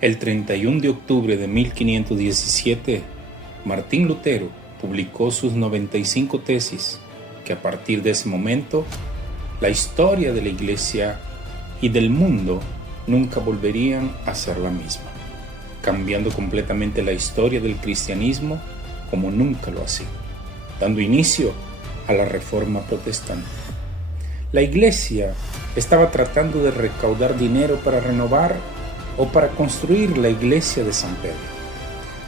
El 31 de octubre de 1517, Martín Lutero publicó sus 95 tesis, que a partir de ese momento, la historia de la Iglesia y del mundo nunca volverían a ser la misma, cambiando completamente la historia del cristianismo como nunca lo ha sido, dando inicio a la Reforma Protestante. La Iglesia estaba tratando de recaudar dinero para renovar o para construir la iglesia de San Pedro.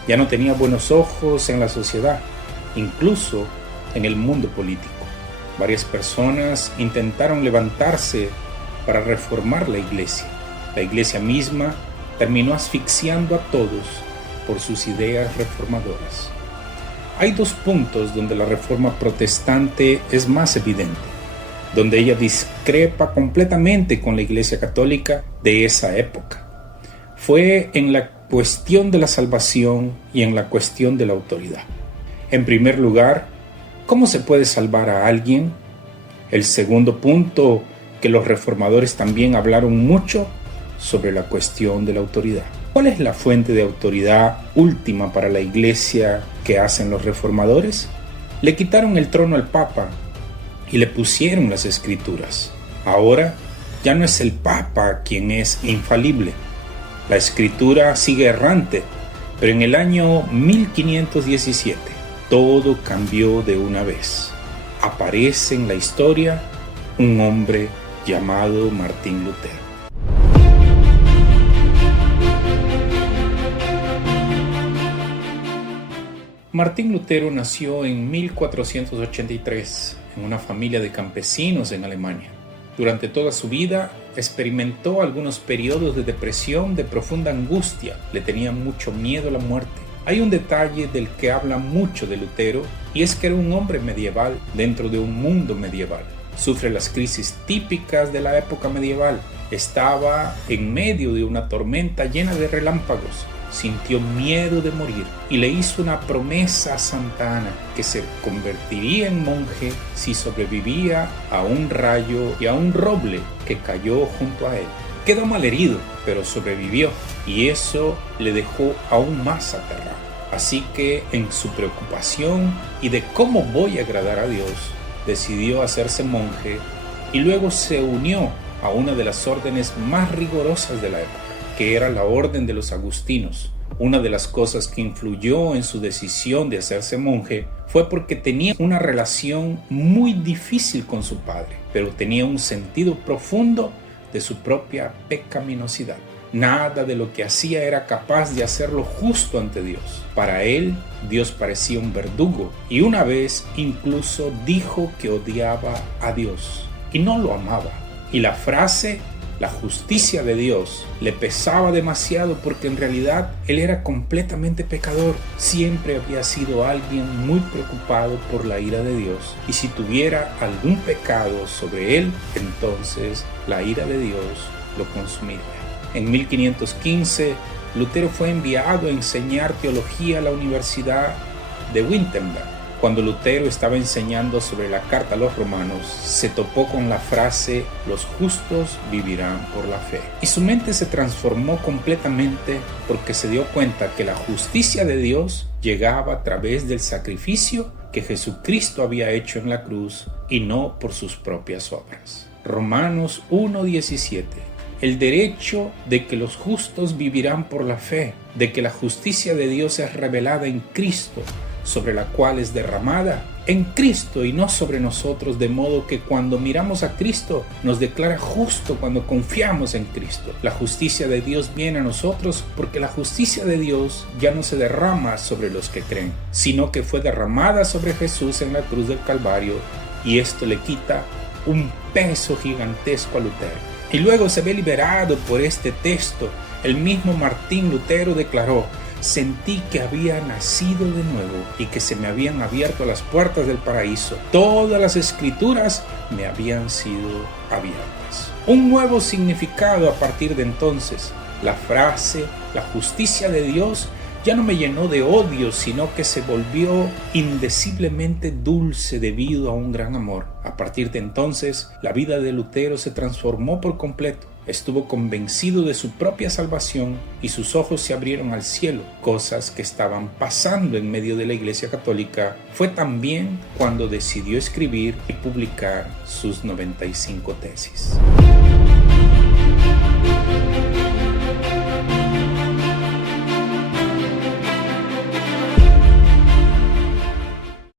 Ya no tenía buenos ojos en la sociedad, incluso en el mundo político. Varias personas intentaron levantarse para reformar la iglesia. La iglesia misma terminó asfixiando a todos por sus ideas reformadoras. Hay dos puntos donde la Reforma Protestante es más evidente, donde ella discrepa completamente con la Iglesia Católica de esa época. Fue en la cuestión de la salvación y en la cuestión de la autoridad. En primer lugar, ¿cómo se puede salvar a alguien? El segundo punto, que los reformadores también hablaron mucho sobre la cuestión de la autoridad. ¿Cuál es la fuente de autoridad última para la iglesia que hacen los reformadores? Le quitaron el trono al Papa y le pusieron las Escrituras. Ahora ya no es el Papa quien es infalible. La Escritura sigue errante, pero en el año 1517 todo cambió de una vez. Aparece en la historia un hombre llamado Martín Lutero. Martín Lutero nació en 1483 en una familia de campesinos en Alemania. Durante toda su vida experimentó algunos periodos de depresión, de profunda angustia. Le tenía mucho miedo a la muerte. Hay un detalle del que habla mucho de Lutero, y es que era un hombre medieval dentro de un mundo medieval. Sufre las crisis típicas de la época medieval. Estaba en medio de una tormenta llena de relámpagos. Sintió miedo de morir y le hizo una promesa a Santa Ana que se convertiría en monje si sobrevivía a un rayo y a un roble que cayó junto a él. Quedó malherido, pero sobrevivió, y eso le dejó aún más aterrado. Así que, en su preocupación y de cómo voy a agradar a Dios, decidió hacerse monje y luego se unió a una de las órdenes más rigurosas de la época, que era la orden de los agustinos. Una de las cosas que influyó en su decisión de hacerse monje fue porque tenía una relación muy difícil con su padre, pero tenía un sentido profundo de su propia pecaminosidad. Nada de lo que hacía era capaz de hacerlo justo ante Dios. Para él, Dios parecía un verdugo, y una vez incluso dijo que odiaba a Dios y no lo amaba. Y la frase "la justicia de Dios" le pesaba demasiado, porque en realidad él era completamente pecador. Siempre había sido alguien muy preocupado por la ira de Dios, y si tuviera algún pecado sobre él, entonces la ira de Dios lo consumiría. En 1515, Lutero fue enviado a enseñar teología a la Universidad de Wittenberg. Cuando Lutero estaba enseñando sobre la carta a los romanos, se topó con la frase "los justos vivirán por la fe". Y su mente se transformó completamente, porque se dio cuenta que la justicia de Dios llegaba a través del sacrificio que Jesucristo había hecho en la cruz y no por sus propias obras. Romanos 1:17. El derecho de que los justos vivirán por la fe, de que la justicia de Dios es revelada en Cristo, sobre la cual es derramada en Cristo y no sobre nosotros, de modo que cuando miramos a Cristo nos declara justo cuando confiamos en Cristo. La justicia de Dios viene a nosotros porque la justicia de Dios ya no se derrama sobre los que creen, sino que fue derramada sobre Jesús en la cruz del Calvario, y esto le quita un peso gigantesco a Lutero. Y luego se ve liberado por este texto. El mismo Martín Lutero declaró: sentí que había nacido de nuevo y que se me habían abierto las puertas del paraíso. Todas las escrituras me habían sido abiertas. Un nuevo significado a partir de entonces. La frase "la justicia de Dios" ya no me llenó de odio, sino que se volvió indeciblemente dulce debido a un gran amor. A partir de entonces, la vida de Lutero se transformó por completo. estuvo convencido de su propia salvación y sus ojos se abrieron al cielo. Cosas que estaban pasando en medio de la Iglesia Católica fue también cuando decidió escribir y publicar sus 95 tesis.